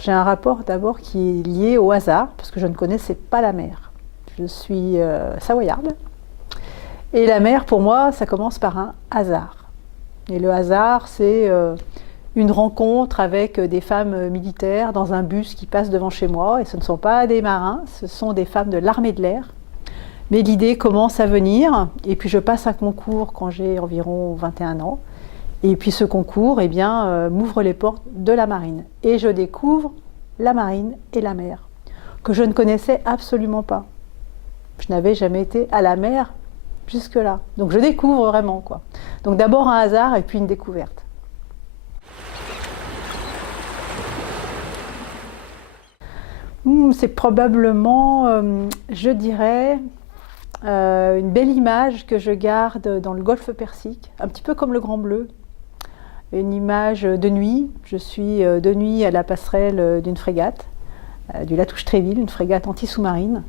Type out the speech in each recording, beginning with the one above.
J'ai un rapport d'abord qui est lié au hasard, parce que je ne connaissais pas la mer. Je suis savoyarde, et la mer, pour moi, ça commence par un hasard. Et le hasard, c'est une rencontre avec des femmes militaires dans un bus qui passe devant chez moi, et ce ne sont pas des marins, ce sont des femmes de l'armée de l'air. Mais l'idée commence à venir, et puis je passe un concours quand j'ai environ 21 ans, et puis ce concours eh bien, m'ouvre les portes de la marine. Et je découvre la marine et la mer, que je ne connaissais absolument pas. Je n'avais jamais été à la mer jusque-là. Donc je découvre vraiment, quoi. Donc d'abord un hasard et puis une découverte. C'est probablement, je dirais, une belle image que je garde dans le golfe Persique, un petit peu comme le Grand Bleu. Une image de nuit. Je suis de nuit à la passerelle d'une frégate, du Latouche-Tréville, une frégate anti-sous-marine.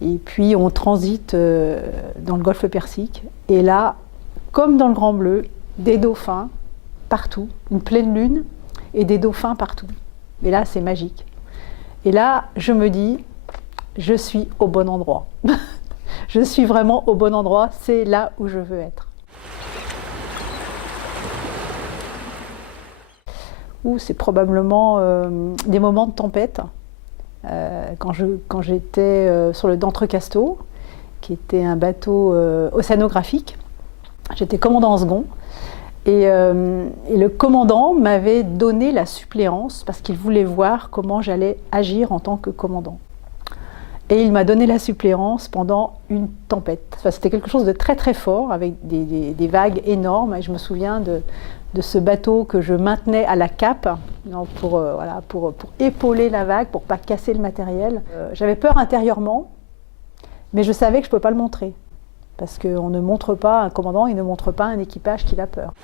Et puis on transite dans le golfe Persique. Et là, comme dans le Grand Bleu, des dauphins partout, une pleine lune et des dauphins partout. Et là, c'est magique. Et là, je me dis, je suis au bon endroit. Je suis vraiment au bon endroit, c'est là où je veux être. C'est probablement des moments de tempête. Quand j'étais sur le d'Entrecasteaux, qui était un bateau océanographique, j'étais commandant en second. Et le commandant m'avait donné la suppléance parce qu'il voulait voir comment j'allais agir en tant que commandant. Et il m'a donné la suppléance pendant une tempête. Enfin, c'était quelque chose de très très fort, avec des vagues énormes. Et je me souviens de ce bateau que je maintenais à la cape pour épauler la vague, pour ne pas casser le matériel. J'avais peur intérieurement, mais je savais que je ne pouvais pas le montrer. Parce qu'on ne montre pas un commandant, il ne montre pas un équipage qu'il a peur.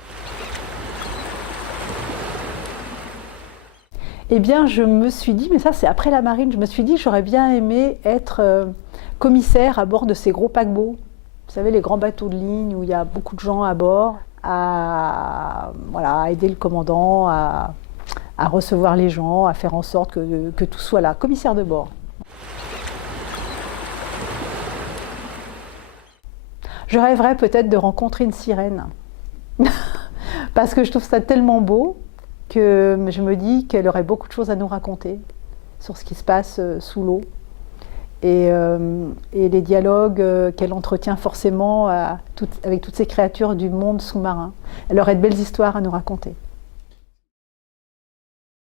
Eh bien, je me suis dit, mais ça c'est après la marine, je me suis dit j'aurais bien aimé être commissaire à bord de ces gros paquebots. Vous savez, les grands bateaux de ligne où il y a beaucoup de gens à bord, à aider le commandant, à recevoir les gens, à faire en sorte que tout soit là, commissaire de bord. Je rêverais peut-être de rencontrer une sirène, parce que je trouve ça tellement beau que je me dis qu'elle aurait beaucoup de choses à nous raconter sur ce qui se passe sous l'eau et les dialogues qu'elle entretient forcément avec toutes ces créatures du monde sous-marin. Elle aurait de belles histoires à nous raconter.